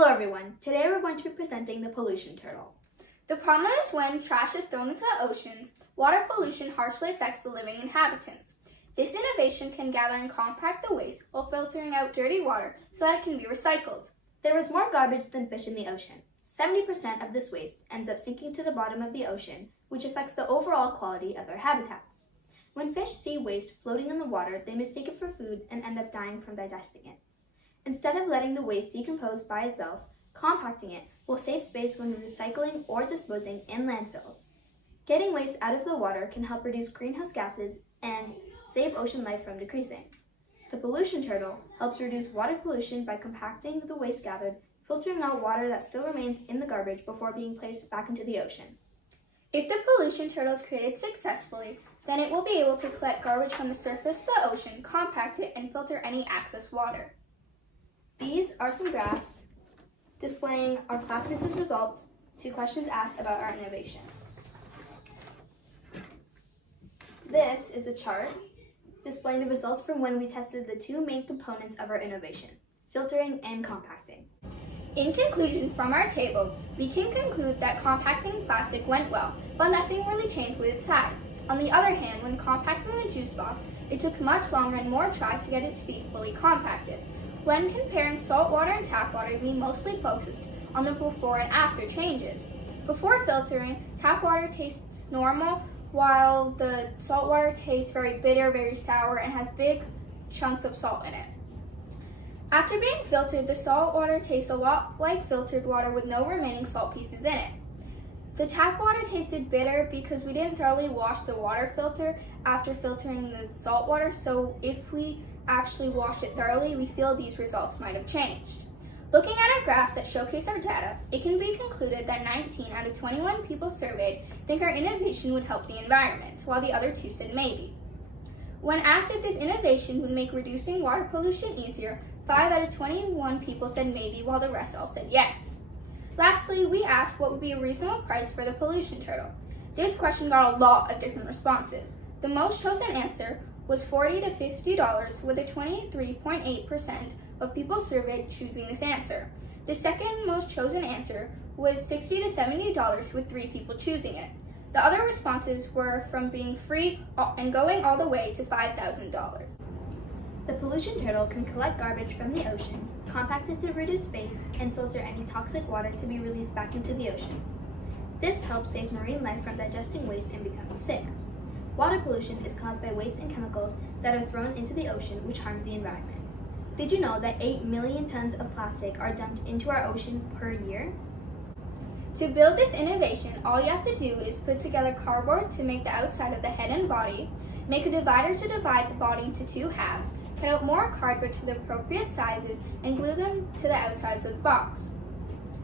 Hello everyone, today we're going to be presenting the pollution turtle. The problem is when trash is thrown into the oceans, water pollution harshly affects the living inhabitants. This innovation can gather and compact the waste while filtering out dirty water so that it can be recycled. There is more garbage than fish in the ocean. 70% of this waste ends up sinking to the bottom of the ocean, which affects the overall quality of their habitats. When fish see waste floating in the water, they mistake it for food and end up dying from digesting it. Instead of letting the waste decompose by itself, compacting it will save space when recycling or disposing in landfills. Getting waste out of the water can help reduce greenhouse gases and save ocean life from decreasing. The pollution turtle helps reduce water pollution by compacting the waste gathered, filtering out water that still remains in the garbage before being placed back into the ocean. If the pollution turtle is created successfully, then it will be able to collect garbage from the surface of the ocean, compact it, and filter any excess water. These are some graphs displaying our class quizz's results to questions asked about our innovation. This is a chart displaying the results from when we tested the two main components of our innovation, filtering and compacting. In conclusion from our table, we can conclude that compacting plastic went well, but nothing really changed with its size. On the other hand, when compacting the juice box, it took much longer and more tries to get it to be fully compacted. When comparing salt water and tap water, we mostly focused on the before and after changes. Before filtering, tap water tastes normal, while the salt water tastes very bitter, very sour, and has big chunks of salt in it. After being filtered, the salt water tastes a lot like filtered water with no remaining salt pieces in it. The tap water tasted bitter because we didn't thoroughly wash the water filter after filtering the salt water, so if we actually washed it thoroughly, we feel these results might have changed. Looking at our graphs that showcase our data, it can be concluded that 19 out of 21 people surveyed think our innovation would help the environment, while the other 2 said maybe. When asked if this innovation would make reducing water pollution easier, 5 out of 21 people said maybe, while the rest all said yes. Lastly, we asked what would be a reasonable price for the pollution turtle. This question got a lot of different responses. The most chosen answer was $40 to $50, with a 23.8% of people surveyed choosing this answer. The second most chosen answer was $60 to $70, with 3 people choosing it. The other responses were from being free and going all the way to $5,000. The pollution turtle can collect garbage from the oceans, compact it to reduce space, and filter any toxic water to be released back into the oceans. This helps save marine life from digesting waste and becoming sick. Water pollution is caused by waste and chemicals that are thrown into the ocean, which harms the environment. Did you know that 8 million tons of plastic are dumped into our ocean per year? To build this innovation, all you have to do is put together cardboard to make the outside of the head and body, make a divider to divide the body into 2 halves, cut out more cardboard to the appropriate sizes, and glue them to the outsides of the box.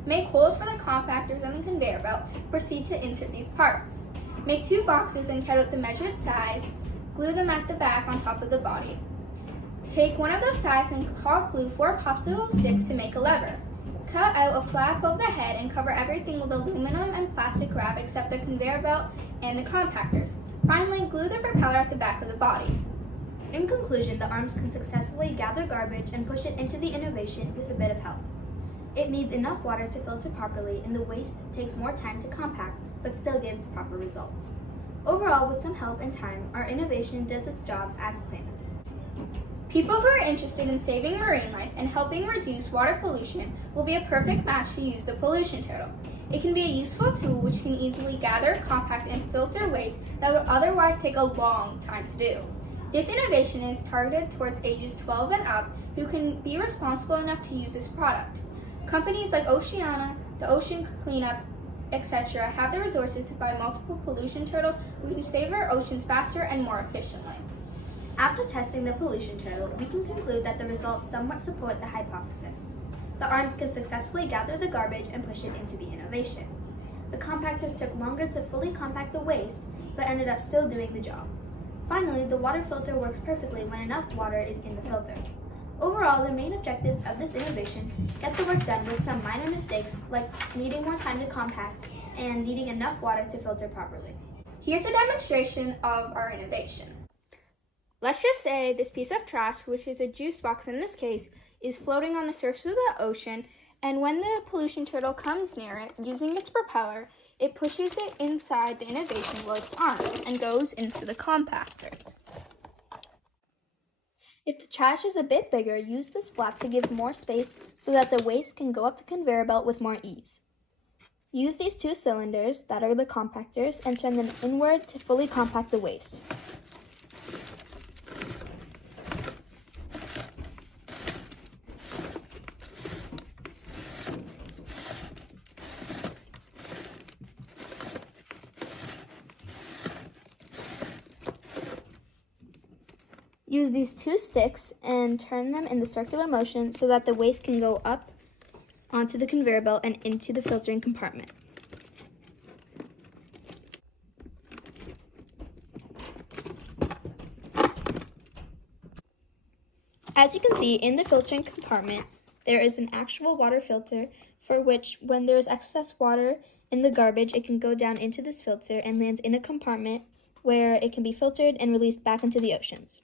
Make holes for the compactors and the conveyor belt, proceed to insert these parts. Make 2 boxes and cut out the measured size, glue them at the back on top of the body. Take one of those sides and hot glue 4 popsicle sticks to make a lever. Cut out a flap of the head and cover everything with aluminum and plastic wrap except the conveyor belt and the compactors. Finally, glue the propeller at the back of the body. In conclusion, the arms can successfully gather garbage and push it into the innovation with a bit of help. It needs enough water to filter properly, and the waste takes more time to compact, but still gives proper results. Overall, with some help and time, our innovation does its job as planned. People who are interested in saving marine life and helping reduce water pollution will be a perfect match to use the pollution turtle. It can be a useful tool which can easily gather, compact, and filter waste that would otherwise take a long time to do. This innovation is targeted towards ages 12 and up who can be responsible enough to use this product. Companies like Oceana, the Ocean Cleanup, etc. have the resources to buy multiple pollution turtles who can save our oceans faster and more efficiently. After testing the pollution turtle, we can conclude that the results somewhat support the hypothesis. The arms can successfully gather the garbage and push it into the innovation. The compactors took longer to fully compact the waste, but ended up still doing the job. Finally, the water filter works perfectly when enough water is in the filter. Overall, the main objectives of this innovation get the work done with some minor mistakes like needing more time to compact and needing enough water to filter properly. Here's a demonstration of our innovation. Let's just say this piece of trash, which is a juice box in this case, is floating on the surface of the ocean, And when the pollution turtle comes near it, using its propeller, it pushes it inside the innovation globe's arms and goes into the compactors. If the trash is a bit bigger, use this flap to give more space so that the waste can go up the conveyor belt with more ease. Use these two cylinders, that are the compactors, and turn them inward to fully compact the waste. Use these two sticks and turn them in the circular motion so that the waste can go up onto the conveyor belt and into the filtering compartment. As you can see, in the filtering compartment, there is an actual water filter for which, when there is excess water in the garbage, it can go down into this filter and lands in a compartment where it can be filtered and released back into the oceans.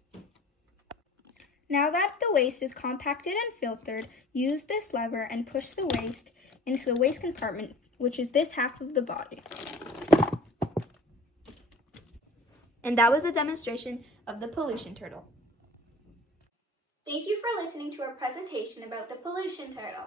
Now that the waste is compacted and filtered, use this lever and push the waste into the waste compartment, which is this half of the body. And that was a demonstration of the pollution turtle. Thank you for listening to our presentation about the pollution turtle.